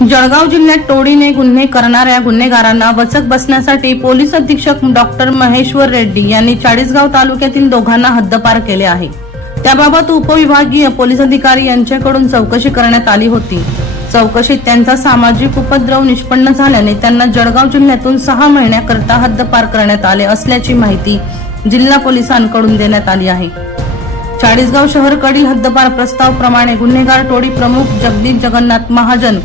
जळगाव जिल्ह्यात टोळीने गुन्हे करणाऱ्या गुन्हेगारांना वचक बसण्यासाठी पोलीस अधीक्षक डॉक्टर महेश्वर रेड्डी यांनी चाळीसगाव तालुक्यातील दोघांना हद्दपार केले आहे. त्याबाबत उपविभागीय पोलीस अधिकारी यांच्याकडून चौकशी करण्यात आली होती. चौकशीत त्यांचा सामाजिक उपद्रव निष्पन्न झाल्याने त्यांना जळगाव जिल्ह्यातून सहा महिन्याकरता हद्दपार करण्यात आले असल्याची माहिती जिल्हा पोलिसांकडून देण्यात आली आहे. चाळीसगाव शहरकडील हद्दपार प्रस्ताव प्रमाणे गुन्हेगार टोळी प्रमुख जगदीप जगन्नाथ महाजन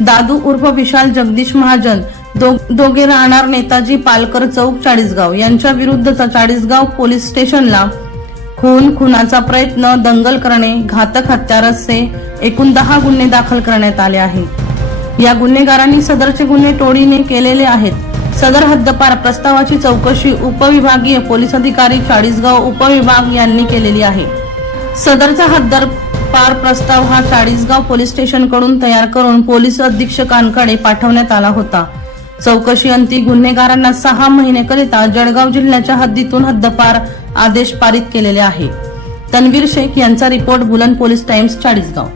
दादू उर्फ विशाल जगदीश महाजन दो- दोघे राहणार नेताजी पालकर चौक चाळीसगाव. यांच्या विरुद्ध चाळीसगाव पोलीस स्टेशनला खून खुनाचा प्रयत्न दंगल करणे घातक हत्यारस्ते एकूण दहा गुन्हे दाखल करण्यात आले आहेत. या गुन्हेगारांनी सदरचे गुन्हे टोळीने केलेले आहेत. सदर हद्दपार प्रस्तावाची चौकशी उपविभागीय पोलीस अधिकारी चाळीसगाव उपविभाग यांनी केलेली आहे. सदरचा हद्दर पार प्रस्ताव हा चाळीसगाव पोलीस स्टेशनकडून तयार करून पोलीस अधीक्षकांकडे पाठवण्यात आला होता. चौकशी अंती गुन्हेगारांना सहा महिनेकरिता जळगाव जिल्ह्याच्या हद्दीतून हद्दपार आदेश पारित केलेले आहे. तन्वीर शेख यांचा रिपोर्ट बुलंद पोलीस टाइम्स चाळीसगाव.